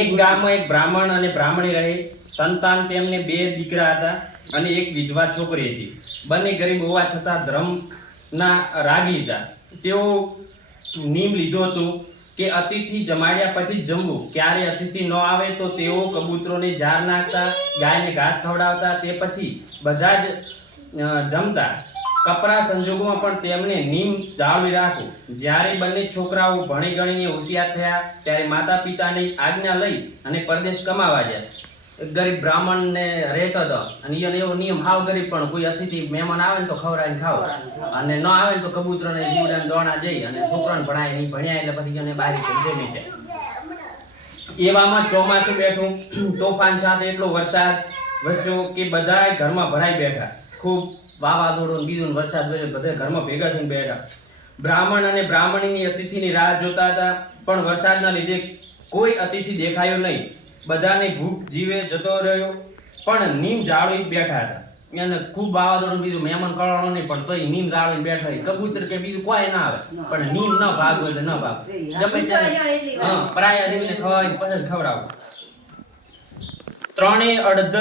એક ગામમાં એક બ્રાહ્મણ અને બ્રાહ્મણી રહે. સંતાન તેમને બે દીકરા હતા અને એક વિધવા છોકરી હતી. બંને ગરીબ હોવા છતાં ધર્મના રાગી હતા. તેઓ નિયમ લીધો હતો કે અતિથિ જમાડ્યા પછી જમવું. ક્યારે અતિથિ ન આવે તો તેઓ કબૂતરોને ઝાર નાખતા, ગાયને ઘાસ ખવડાવતા, તે પછી બધા જ જમતા. કપરા સંજોગોમાં પણ તેમને નિમ જાળવી રાખવું જ્યારે બંને છોકરાઓ ભણી ગણીને હોશિયાર થયા, ત્યારે માતા પિતાની આજ્ઞા લઈ અને પરદેશ કમાવા ગયા. ગરીબ બ્રાહ્મણ ને રહેતો હતો અને એને એવો નિયમ, હાવ ગરીબ પણ કોઈ અતિથિ મહેમાન આવે ને તો ખવડાવીને ખાવ અને ન આવે ને તો કબૂતરોને જીવડા ને દોણા જઈ અને છોકરાને ભણાય નહીં ભણ્યા એટલે પછી એને બારી જમી છે. એવામાં ચોમાસું બેઠું. તોફાન સાથે એટલો વરસાદ વરસ્યો કે બધા ઘરમાં ભરાઈ બેઠા. ખૂબ વાવાઝોડું બીજું વરસાદ વરસ્યો બધા ઘરમાં ભેગા થઈને બેઠા. બ્રાહ્મણ અને બ્રાહ્મણીની અતિથિની રાહ જોતા હતા પણ વરસાદના લીધે કોઈ અતિથિ દેખાયો નહીં. બધાની ભૂખ જીવે જતો રહ્યો પણ નીમ જાળવી બેઠા હતા. એને ખૂબ વાવાઝોડું બીજું મહેમાન કરવાનું નહીં પણ તોય નીમ જાળવીને બેઠા હોય કબૂતર કે બીજું કોઈ ના આવે પણ નીમ ન ભાગો એટલે ન ભાગ ગમે હા પરાયા જીવને ખવાય પછી ખવડાવો. ત્રણેય અડધ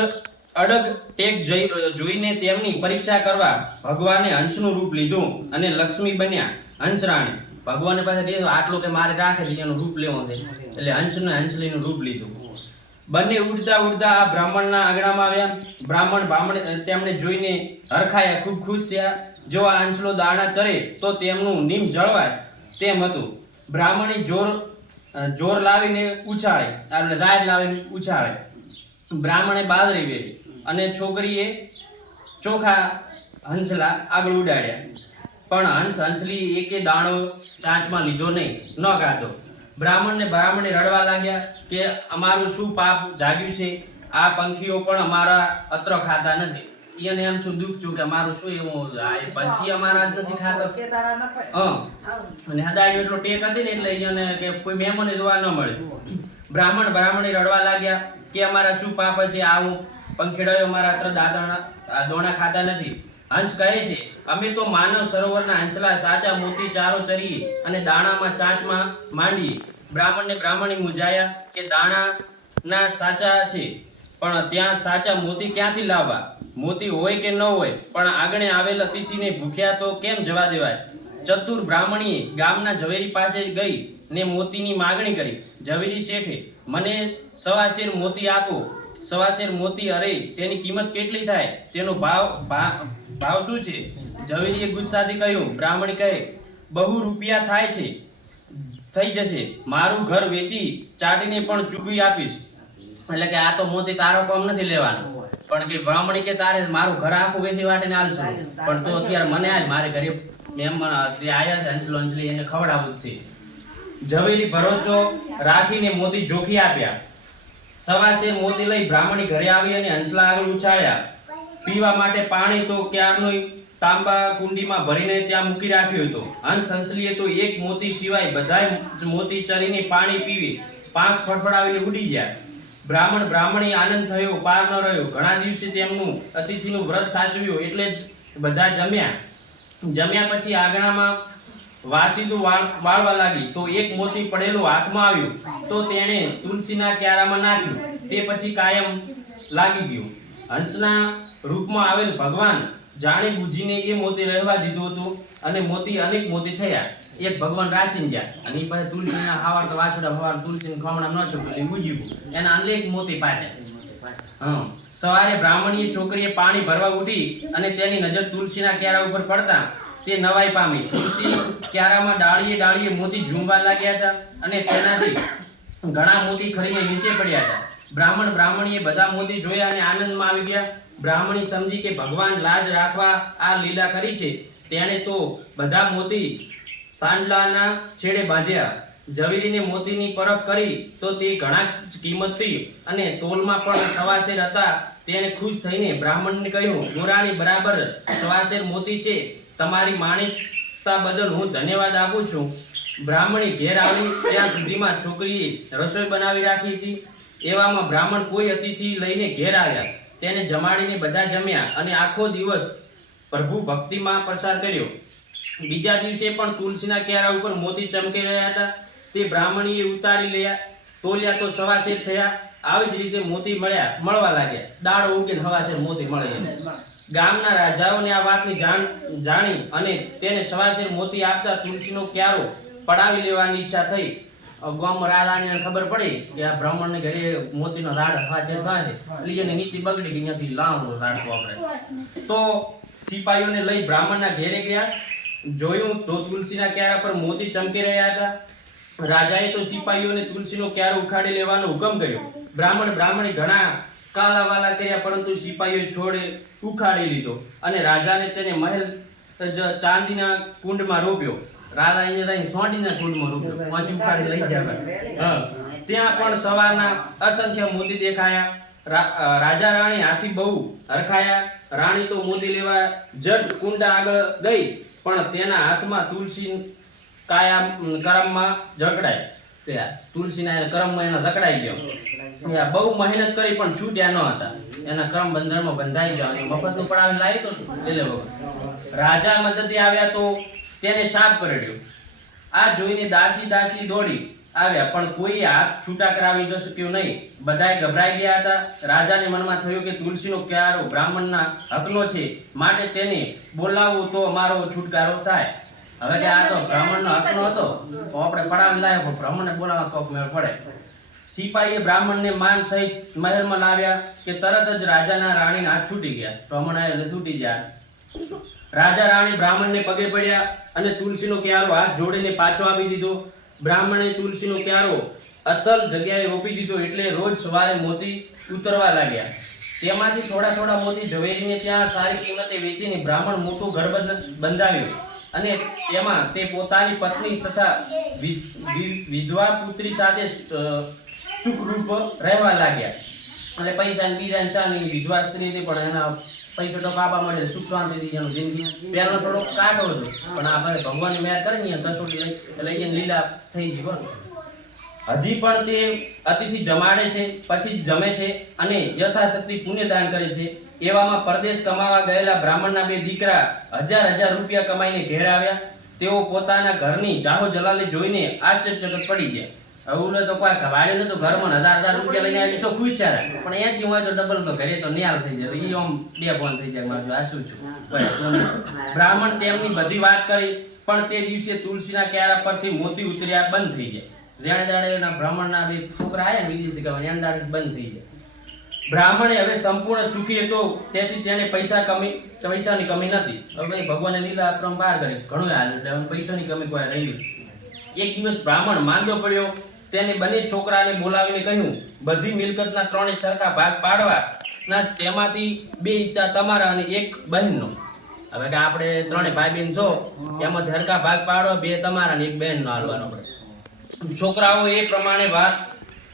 અડગ ટેક જઈ જોઈને તેમની પરીક્ષા કરવા ભગવાને હંસનું રૂપ લીધું અને લક્ષ્મી બન્યા. હંસરાણી, ભગવાન પાસે આટલું કે મારે રાખે છે એનું રૂપ લેવું છે. એટલે હંસને હંસલીનું રૂપ લીધું. બંને ઉડતા ઉડતા આ બ્રાહ્મણના આંગણામાં આવ્યા. બ્રાહ્મણ બ્રાહ્મણ તેમને જોઈને હરખાયા, ખૂબ ખુશ થયા. જો આ હંસલો દાણા ચરે, તો તેમનું નીમ જળવાય. તેમ હતું. બ્રાહ્મણી જોર જોર લાવીને ઉછાળે. એટલે રાય લાવીને ઉછાળે. બ્રાહ્મણે બાદરી વેરી. અને છોકરીએ ચોખા હંસલા આગળ ઉડાડ્યા. પણ હંસ હંસલી એકે દાણો ચાંચમાં લીધો નહીં ન ખાધો. બ્રાહ્મણ ને બ્રાહ્મણે રડવા લાગ્યા કે અમારું શું પાપ જાગ્યું છે? આ પંખીઓ પણ અમારા અત્ર ખાતા નથી. એને એમ છું દુઃખ છું કે અમારું શું એવું એ અમારા જ નથી ખાતો. હં. અને હદાયો એટલો ટેક હતી ને એટલે એને કે કોઈ મહેમાને જોવા ન મળે. બ્રાહ્મણ બ્રાહ્મણે રડવા લાગ્યા કે અમારા શું પાપ હશે આવું. પંખીડાઓ મારા દાદણા દોણા ખાતા નથી. હંસ કહે છે, અમે તો માનવ સરોવરના હંસલા સાચા મોતી ચારો ચરીએ અને દાણામાં ચાંચમાં માંડીએ. બ્રાહ્મણને બ્રાહ્મણી મૂંઝાયા કે દાણા ના સાચા છે, પણ ત્યાં સાચા મોતી ક્યાંથી લાવવા? મોતી હોય કે ન હોય, પણ આગળ આવેલ અતિથિને ભૂખ્યા તો કેમ જવા દેવાય? ચતુર બ્રાહ્મણીએ ગામના ઝવેરી પાસે ગઈ ને મોતીની માગણી કરી. ઝવેરી શેઠે, મને સવાશેર મોતી આપો સવાશેર મોતી અરે, તેની કિંમત કેટલી થાય? તેનો ભાવ ભાવ શું છે? ઝવેરીએ ગુસ્સાથી કહ્યું, બ્રાહ્મણી કહે, બહુ રૂપિયા થાય છે. થઈ જશે. મારું ઘર વેચી ચાટીને પણ ચૂકવી આપીશ. એટલે કે આ તો મોતી તારો કામ નથી લેવાનું. પણ કે બ્રાહ્મણી કે તારે મારું ઘર આખું વેચી વાટીને આલશું પણ તો અત્યારે મને આજ મારે ઘરે મહેમાન આયા અંચલો અંચલી એને ખવડાવવું જ છે. ઝવેરી ભરોસો રાખીને મોતી જોખી આપ્યા. સવાસે મોતી લઈ બ્રાહ્મણી ઘરે આવી અને હંસલા આગળ ઉછાળ્યા. પીવા માટે પાણી તો ક્યારનું તાંબા કુંડીમાં ભરીને ત્યાં મૂકી રાખ્યું હતું. હંસ હંસલીએ તો એક મોતી સિવાય બધાય મોતી ચરીને પાણી પીવી પાંખ ફડફડાવીને ઉડી ગયા. બ્રાહ્મણ બ્રાહ્મણી આનંદ થયો, પાર ન રહ્યો. ઘણા દિવસે તેમનું અતિથિનું વ્રત સાચવ્યું એટલે જ બધા જમ્યા. જમ્યા પછી આંગણામાં વાસીદું વાળ- વાળવા લાગી. તો એક મોતી પડેલું હાથમાં આવ્યું. તો તેણે તુલસીના ક્યારામાં નાખ્યું. તે પછી કાયમ લાગી ગયું. હંસના રૂપમાં આવેલ ભગવાન જાણી બુજીને એ મોતી રહેવા દીધું હતું અને મોતી અનેક મોતી થયા. એક ભગવાન રાચીને ગયા. અને એ પાસે તુલસીના હાવાર તો વાસુડા હવાર તુલસીને ખમણા ન બુજી ગયું એના અનેક મોતી પાછા. હં. સવારે બ્રાહ્મણીએ છોકરીએ પાણી ભરવા ઉઠી અને તેની નજર તુલસીના ક્યારા ઉપર પડતા. તે નવાઈ પામી. તુલસી ક્યારામાં ડાળીએ ડાળીએ મોતી ઝૂમવા લાગ્યા હતા અને તેનાથી ઘણા મોતી ખરીને નીચે પડ્યા હતા. બ્રાહ્મણ બ્રાહ્મણીએ બધા મોતી જોયા અને આનંદમાં આવી ગયા. બ્રાહ્મણી સમજી કે ભગવાન લાજ રાખવા આ લીલા કરી છે. તેણે તો બધા મોતી સાંડલાના છેડે બાંધ્યા. ઝવેરીને મોતીની પરખ કરી તો તે ઘણા જ કિંમતથી અને તોલમાં પણ સવાસેર હતા. તેણે ખુશ થઈને બ્રાહ્મણને કહ્યું ગોરાણી બરાબર સવાસેર મોતી છે. તમારી માણિકતા બદલ હું ધન્યવાદ આપું છું. બ્રાહ્મણી ઘેર આવી ત્યાં સુધીમાં છોકરીએ રસોઈ બનાવી રાખી હતી. એવામાં બ્રાહ્મણ કોઈ અતિથિ લઈને ઘેર આવ્યા. તેને જમાડીને બધા જમ્યા અને આખો દિવસ પ્રભુ ભક્તિમાં પસાર કર્યો. બીજા દિવસે પણ તુલસીના ક્યારા ઉપર મોતી ચમકી રહ્યા હતા. તે બ્રાહ્મણીએ ઉતારી લયા. તોલ્યા તો સવાસેર થયા. આવી જ રીતે મોતી મળ્યા, મળવા લાગ્યા. દાળ ઉગીને હવાસેર મોતી મળે. ગામના રાજાઓને આ વાતની જાણ, જાણી અને તેને સવાશેર મોતી આપતા તુલસીનો ક્યારો પડાવી લેવાની ઈચ્છા થઈ. ગામમાં રાજાને ખબર પડી કે આ બ્રાહ્મણને ઘરે મોતીનો રાડ હવાશેર થાય એટલે એની નીતિ બગડી ગઈ ત્યાંથી લાવવાનો રાડકો આપણે. તો સિપાહીઓને લઈ બ્રાહ્મણના ઘેરે ગયા. જોયું તો તુલસીના ક્યારા પર મોતી ચમકી રહ્યા હતા. રાજાએ તો સિપાહીઓને તુલસીનો ક્યારો ઉખાડી લેવાનો હુકમ કર્યો. બ્રાહ્મણ, બ્રાહ્મણે ઘણા કાલાવાલા કર્યા, પરંતુ સિપાહીઓ છોડે ઉખાડી લીધો અને રાજાને તેને મહેલ ચાંદીના કુંડમાં રોપ્યો. રાજા અહીંયા રહીને કુંડમાં રોપ્યો. ત્યાંથી ઉખાડી લઈ જાય ત્યાં પણ સવારના અસંખ્ય મોતી દેખાયા. રાજા રાણી હાથી બહુ હરખાયા. રાણી તો મોતી લેવા જટ કુંડા આગળ ગઈ, પણ તેના હાથમાં તુલસી કાયા કરમમાં જકડાય. તુલસીના કર્મ એનો જકડાઈ ગયો. બહુ મહેનત કરી પણ છૂટ્યા ન હતા. એના કરમ બંધનમાં બંધાઈ ગયા અને મફતનું પડાવીને લાવી તો એટલે રાજા મદદે આવ્યા તો તેને સાપ કરડ્યો. આ જોઈને દાસી દાસી દોડી આવ્યા, પણ કોઈ હાથ છૂટા કરાવી ન શક્યું નહીં. બધાય ગભરાઈ ગયા હતા. રાજાને મનમાં થયું કે તુલસીનો ક્યારો બ્રાહ્મણના હકનો છે. માટે તેને બોલાવવું તો અમારો છુટકારો થાય. હવે કે આ તો બ્રાહ્મણનો હકનો હતો, તો આપણે પડાવી લાવ્યો પણ બ્રાહ્મણને બોલાવવા કોક મેળ પડે. સિપાહીએ બ્રાહ્મણને માન સહિત મહેલમાં લાવ્યા કે તરત જ રાજાના રાણીના હાથ છૂટી ગયા. બ્રાહ્મણ એટલે છૂટી ગયા. રાજા રાણી બ્રાહ્મણને પગે પડ્યા અને તુલસીનો ક્યારો હાથ જોડીને પાછો આપી દીધો. બ્રાહ્મણે તુલસીનો ક્યારો અસલ જગ્યાએ રોપી દીધો એટલે રોજ સવારે મોતી ઉતરવા લાગ્યા. તેમાંથી થોડા થોડા મોતી ઝવેરીને ત્યાં સારી કિંમતે વેચીને બ્રાહ્મણ મોટું ઘર બંધાવ્યું. અને તેમાં તે પોતાની પત્ની તથા વિધવા પુત્રી સાથે સુખરૂપ રહેવા લાગ્યા. અને પૈસા બીજા ને ચા વિધવા સ્ત્રી હતી, પણ એના પૈસા તો કાપા મળે સુખ શાંતિથી એનું જિંદગી પહેલો થોડો કાઢો હતો, પણ આપણે ભગવાનની મહેર કરે ને કસોટી લઈ લીલા થઈ ગઈ પણ હજી પણ તે અતિથિ જમાડે છે, પછી જમે છે, અને યથાશક્તિ પુણ્યદાન કરે છે. એવામાં પરદેશ કમાવા ગયેલા બ્રાહ્મણના બે દીકરા હજાર હજાર રૂપિયા કમાઈને ઘેર આવ્યા. તેઓ પોતાના ઘરની જાહો જલાલી જોઈને આશ્ચર્યચકિત પડી ગયા. હવે તો કોઈ વાળી તો ઘરમાં હજાર હજાર રૂપિયા લઈને આવી તો ખુશ છે પણ એથી હોય તો ડબલ તો ઘરે તો નિહાલ થઈ જાય. ઈ આમ બે ફોન થઈ જાય. મારું આ શું છું? બ્રાહ્મણ તેમની બધી વાત કરી પણ તે દિવસે તુલસીના ક્યારા પરથી મોતી ઉતર્યા બંધ થઈ જાય. જેણે જાણે એના બ્રાહ્મણના બે છોકરા આવ્યા ને બીજી કહેવાય એના બંધ થઈ ગયા બ્રાહ્મણે હવે સંપૂર્ણ સુખી હતો, તેથી તેને પૈસા કમી પૈસાની કમી નથી. હવે ભાઈ ભગવાને લીલા આક્રમ પાર કરી ઘણું હાલ એટલે હવે પૈસાની કમી કોઈ રહી એક દિવસ બ્રાહ્મણ માંદો પડ્યો. તેને બંને છોકરાને બોલાવીને કહ્યું, બધી મિલકતના ત્રણે સરખા ભાગ પાડવા ના તેમાંથી બે હિસ્સા તમારા અને એક બહેનનો. હવે કે આપણે ત્રણે ભાઈ બહેન છો એમાં સરખા ભાગ પાડો, બે તમારા અને એક બહેનનો હાલવાનો પડે. છોકરાઓ એ પ્રમાણે વાત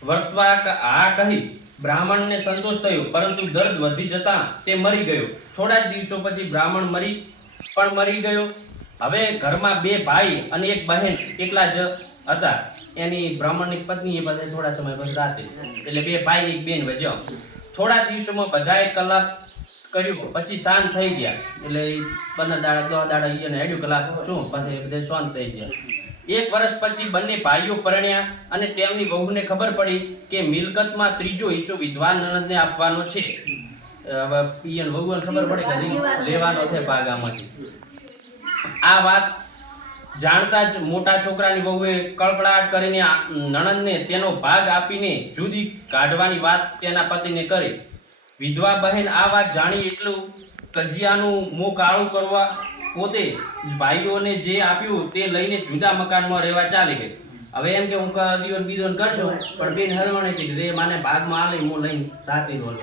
વર્તવા હા કહી. બ્રાહ્મણને સંતોષ થયો, પરંતુ દર્દ વધી જતા તે મરી ગયો. થોડા જ દિવસો પછી બ્રાહ્મણ મરી, પણ મરી ગયો. હવે ઘરમાં બે ભાઈ અને એક બહેન એકલા જ હતા. એની બ્રાહ્મણની પત્ની એ પાસે થોડા સમય પછી રાતે, એટલે બે ભાઈ એક બેન વચ્ચે થોડા દિવસોમાં બધાએ કલાક કર્યું, પછી શાંત થઈ ગયા. એટલે પંદર દાડા દો દાડા ઈ એને હેડ્યું કલાક શું, પછી બધે શાંત થઈ ગયા. એક વર્ષ પછી બંને ભાઈઓ પરણ્યા અને તેમની વહુને ખબર પડી કે મિલકતમાં ત્રીજો હિસ્સો વિધવા નણંદને આપવાનો છે. પિયન વહુને ખબર પડી કે લેવાનો છે ભાગામાંથી. આ વાત જાણતા જ મોટા છોકરાની વહુએ કળકળાટ કરીને નણંદને તેનો ભાગ આપીને જુદી કાઢવાની વાત તેના પતિને કરી. વિધવા બહેન આ વાત જાણી એટલું કજિયાનું મોં કાળું કરવા પોતે ભાઈઓને જે આપ્યું તે લઈને જુદા મકાનમાં રહેવા ચાલી ગઈ. હવે એમ કે હું દીવન બીજોન કરશો પણ બેન હરવણે છે કે માને ભાગમાં આલે હું લઈને સાથી રોલ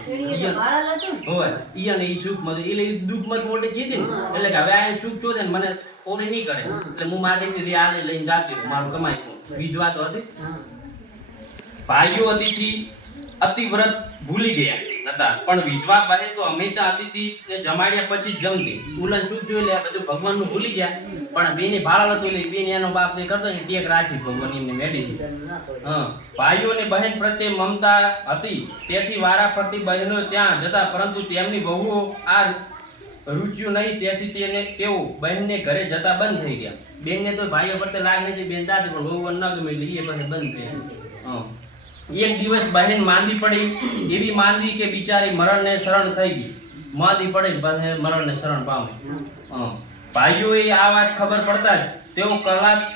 હોય. અને ઈ સુખ મત એટલે એ દુઃખ મત મોટી છે ને. એટલે કે હવે આ સુખ ચોદે ને મને ઓરી નહીં કરે. એટલે હું મારી રીતે આલે લઈને જાતી મારું કમાઈ બીજ વાત હતી? ભાઈઓ અતિથિ અતિવ્રત ભૂલી ગયા. હતા પણ વિધવા બહેન તો હંમેશા અતિથિ જમાડ્યા પછી જમતી ઉલન શું એટલે આ બધું ભગવાનનું ભૂલી ગયા. પણ બેની ભાળ હતું એટલે બેન એનો બાપ ને કરતો ને ટેક રાખી ભગવાન એમને મેળી હા. ભાઈઓ ને બહેન પ્રત્યે મમતા હતી. તેથી વારા ફરતી બહેનો ત્યાં જતા પરંતુ તેમની બહુઓ આ રૂચ્યું નહીં. તેથી તેને, તેઓ બહેનને ઘરે જતા બંધ થઈ ગયા. બેનને તો ભાઈઓ પર લાગણી નથી બેન દાદી પણ બહુ ન ગમે એટલે એ પછી બંધ થઈ. હં. એક દિવસ બહેન માંદી પડી. એવી માંદી કે બિચારી મરણને શરણ થઈ ગઈ. માંદી પડે બહેન મરણને શરણ પામે. ભાઈઓએ આ વાત ખબર પડતા જ તેઓ કલાક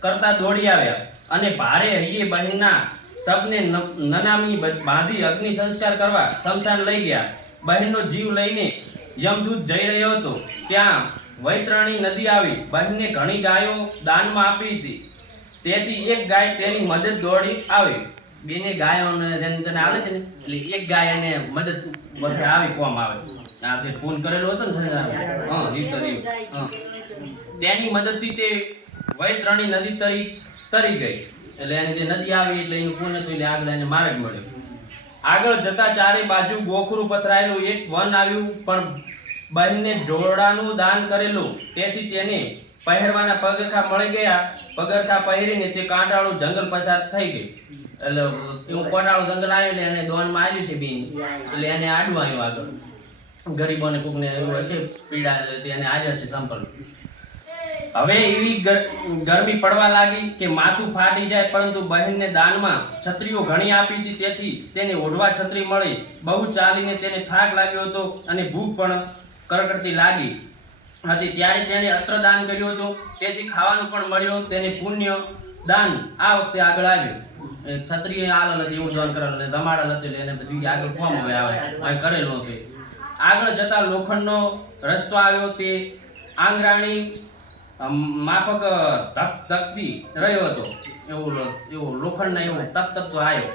કરતા દોડી આવ્યા. અને ભારે હૈયે બહેનના શબને ન- નનામી બાંધી અગ્નિ સંસ્કાર કરવા શમશાન લઈ ગયા. બહેનનો જીવ લઈને યમદૂત જઈ રહ્યો હતો. ત્યાં વૈતરાણી નદી આવી. બહેનને ઘણી ગાયો દાનમાં આપી હતી. તેથી એક ગાય તેની મદદ દોડી આવે. બેને ગાયોને તને આવે છે ને, એટલે એક ગાય એને મદદ વધારે આવી, કોમ આવે. આ જે ફોન કરેલો હતો ને હા રીત. હા. તેની મદદથી તે વૈતરણી નદી તરી તરી ગઈ. એટલે એને જે નદી આવી, એટલે એનું પૂર્ણ હતું એટલે આગળ એને માર્ગ મળ્યો. આગળ જતા ચારે બાજુ ગોખરું પથરાયેલું, એક વન આવ્યું, પણ બહેનને જોડાનું દાન કરેલું. તેથી તેને પહેરવાના પગરખા મળી ગયા. પગરખા પહેરીને તે કાંટાળું જંગલ પસાર થઈ ગઈ એટલે હું કોટાળું જંગલ આવ્યો એટલે એને દોનમાં આવ્યું છે બીન. એટલે એને આડું આવ્યું આગળ. ગરીબોને કોકને એવું હશે પીડા એને આવ્યા છે સંપલ. હવે એવી ગર- ગરમી પડવા લાગી કે માથું ફાટી જાય, પરંતુ બહેનને દાનમાં છત્રીઓ ઘણી આપી હતી, તેથી તેને ઓઢવા છત્રી મળી. બહુ ચાલીને તેને થાક લાગ્યો હતો અને ભૂખ પણ કરકડતી લાગી હતી. ત્યારે તેણે અત્ર દાન કર્યું હતું. તેથી ખાવાનું પણ મળ્યું. તેને પુણ્ય દાન આ વખતે આગળ આવ્યું. છત્રીએ આલ નથી, એવું જોન કરેલું ને ધમાડલ નથી, એને બધી આગળ ફોર્મ હવે આવે. અહીં કરેલું હતું આગળ જતા લોખંડનો રસ્તો આવ્યો તે આંગરાણી માફક, ધક, ધકતી રહ્યો હતો. એવું એવું લોખંડના એવું તક તકતો આવ્યો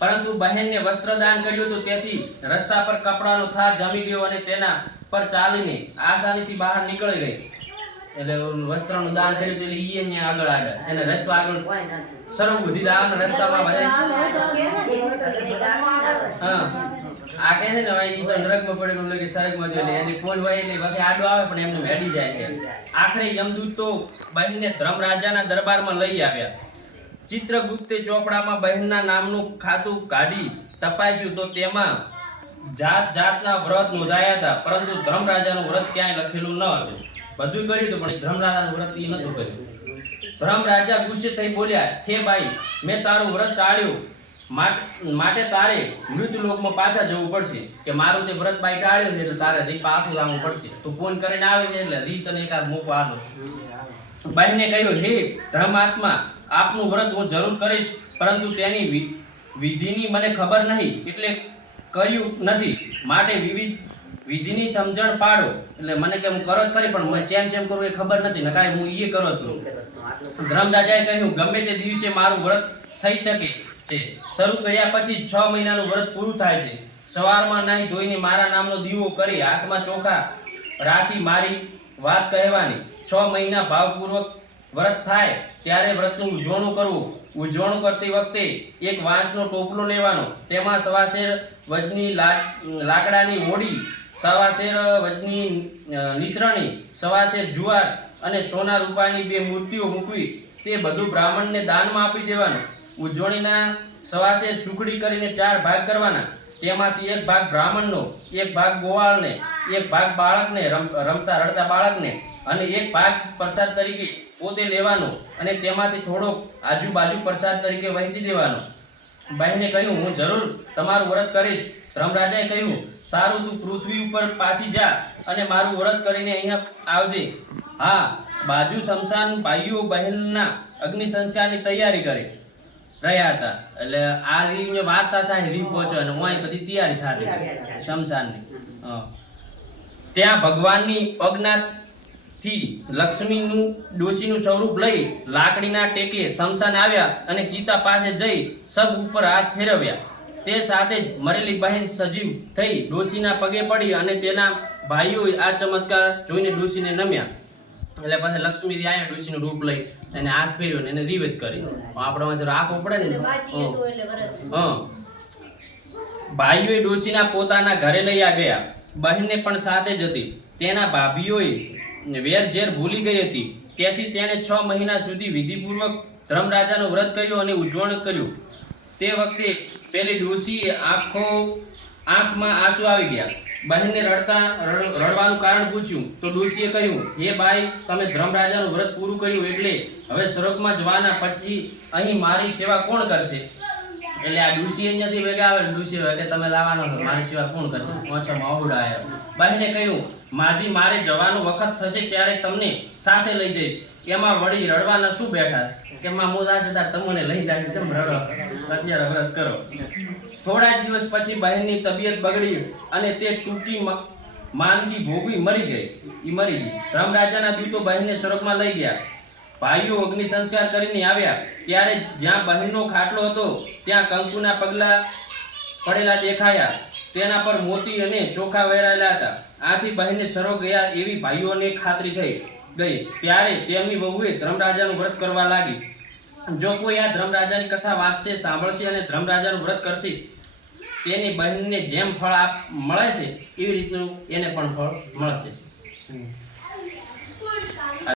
પરંતુ બહેનને વસ્ત્રદાન કર્યું હતું, તેથી રસ્તા પર કપડાનો થાર જમી ગયો અને તેના પર ચાલીને આસાનીથી બહાર નીકળી ગઈ. એટલે વસ્ત્રનું દાન કર્યું એટલે ઈ અહીંયા આગળ આગળ એને રસ્તો આગળ સરળ બુદ્ધિ દાન રસ્તામાં બધા હા. આ કહે છે ને હવે ઈ તો નરકમાં પડેલું એટલે ગયો એટલે એને ફોન હોય એટલે પછી આડો આવે પણ એમને મેડી જાય છે. આખરે યમદૂત તો બહેનને ધર્મરાજાના દરબારમાં લઈ આવ્યા. ચિત્રગુપ્તે ચોપડામાં બહેનના નામનું ખાતું કાઢી તપાસ્યું તો તેમાં જાત જાતના વ્રત નોંધાયા હતા પરંતુ ધર્મરાજાનું વ્રત ક્યાંય લખેલું ન હતું. બધું કર્યું હતું, પણ ધર્મરાજાનું વ્રત ઈ નતું કર્યું. ધર્મરાજા ગુસ્સે થઈ બોલ્યા, હે ભાઈ, મેં તારું વ્રત ટાળ્યું. માટે તારે મૃત્યુ લોકમાં પાછા જવું પડશે, કે મારું તે વ્રત બાઈ ટાળ્યું છે, એટલે તારે રી પાછું લાવવું પડશે. તું ફોન કરીને આવે છે, એટલે રી તને એકાદ મોકો આલો. બહેને કહ્યું, હે, ધર્માત્મા, આપનું વ્રત હું જરૂર કરીશ, પરંતુ તેની વિધિની મને ખબર નહીં, એટલે કર્યું નથી. માટે વિવિધ વિધિની સમજણ પાડો. એટલે મને કે હું કરો જ ખરી, પણ મને ચેમ ચેમ કરવું એ ખબર નથી. નકાય હું એ કરો જ છું. ધર્મરાજાએ કહ્યું, ગમે તે દિવસે મારું વ્રત થઈ શકે છે. શરૂ કર્યા પછી છ મહિનાનું વ્રત પૂરું થાય છે. સવારમાં નાહી ધોઈને મારા નામનો દીવો કરી હાથમાં ચોખા રાખી મારી વાત કહેવાની. છ મહિના ભાવપૂર્વક વ્રત થાય, ત્યારે વ્રતનું ઉજવણું કરવું. ઉજવણું કરતી વખતે એક વાંસનો ટોપલો લેવાનો. તેમાં સવાશેર વજની લાકડાની હોડી સવાશેર વજની નિશ્રણી સવાશેર જુવાર અને સોના રૂપાની બે મૂર્તિઓ મૂકવી તે બધું બ્રાહ્મણને દાનમાં આપી દેવાનું. ઉજવણીના સવાશેર સુખડી કરીને ચાર ભાગ કરવાના. તેમાંથી એક ભાગ બ્રાહ્મણનો, એક ભાગ ગોવાળને, એક ભાગ બાળકને, રમ- રમતા રડતા બાળકને અને એક ભાગ પ્રસાદ તરીકે પોતે લેવાનો અને તેમાંથી થોડોક આજુબાજુ પ્રસાદ તરીકે વહેંચી દેવાનો. બહેને કહ્યું, હું જરૂર તમારું વ્રત કરીશ. ધર્મરાજાએ કહ્યું સારું તું પૃથ્વી ઉપર પાછી જા અને મારું વ્રત કરીને અહીંયા આવજે. હા બાજુ શમશાન ભાઈઓ બહેનના અગ્નિ સંસ્કારની તૈયારી કરી રહ્યા હતા. એટલે આ રીતની વાર્તા થાય રી પહોંચે અને હું બધી તૈયારી થતી શમશાનની. ત્યાં ભગવાનની અજ્ઞાતથી લક્ષ્મીનું ડોશીનું સ્વરૂપ લઈ લાકડીના ટેકે શમશાન આવ્યા અને ચિતા પાસે જઈ સબ ઉપર હાથ ફેરવ્યા. તે સાથે જ મરેલી બહેન સજીવ થઈ ડોશીના પગે પડી અને તેના ભાઈઓએ આ ચમત્કાર જોઈને ડોશીને નમ્યા. એટલે પછી લક્ષ્મી આવ્યા ડોશીનું રૂપ લઈ એને આંખ પહેર્યો ને એને જીવિત કરી. આપણામાં જો આંખ ઉપડે ને. હં. હં. ભાઈઓએ ડોશીના પોતાના ઘરે લઈ આ ગયા. બહેનને પણ સાથે જ હતી. તેના ભાભીઓએ વેરઝેર ભૂલી ગઈ હતી. તેથી તેણે છ મહિના સુધી વિધિપૂર્વક ધર્મરાજાનું વ્રત કર્યું અને ઉજવણ કર્યું. તે વખતે પેલી ડોસી આંખો, આંખમાં આંસુ આવી ગયા. બહેનને રડતા, રડ- રડવાનું કારણ પૂછ્યું. તો ડોસીએ કહ્યું, હે ભાઈ, તમે ધર્મરાજાનું વ્રત પૂરું કર્યું એટલે હવે સ્વર્ગમાં જવાના પછી અહીં મારી સેવા કોણ કરશે? એટલે આ ડુસી અહીંયાથી ભેગા આવે ડુસી એટલે તમે લાવવાનો છો, મારી સેવા કોણ કરશે? મોસમમાં અવડા આવ્યા બહેને કહ્યું, માજી, મારે જવાનો વખત થશે ત્યારે તમને સાથે લઈ જઈશ. એમાં વળી રડવાના શું બેઠા? કે માં મોજા છે તાર તમને લઈ જાય કેમ રડો. અત્યારે વ્રત કરો. થોડા દિવસ પછી બહેનની તબિયત બગડી અને તે ટૂંકી માંદગી ભોગવી મરી ગઈ. ઈ મરી ગઈ. ધર્મરાજાના દૂતો બહેનને સ્વર્ગમાં લઈ ગયા. ભાઈઓ અગ્નિ સંસ્કાર કરીને આવ્યા. ત્યારે જ્યાં બહેનનો ખાટલો હતો, ત્યાં કંકુના પગલા પડેલા દેખાયા. તેના પર મોતી અને ચોખા વેરાયેલા હતા. આથી બહેનને સરો ગયા એવી ભાઈઓને ખાતરી થઈ. ગઈ. ત્યારે તેમની વહુએ ધર્મરાજાનું વ્રત કરવા લાગી. જો કોઈ આ ધર્મરાજાની કથા વાંચશે, સાંભળશે અને ધર્મરાજાનું વ્રત કરશે, તેની બહેનને જેમ ફળ આપ મળે છે, એવી રીતનું એને પણ ફળ મળશે.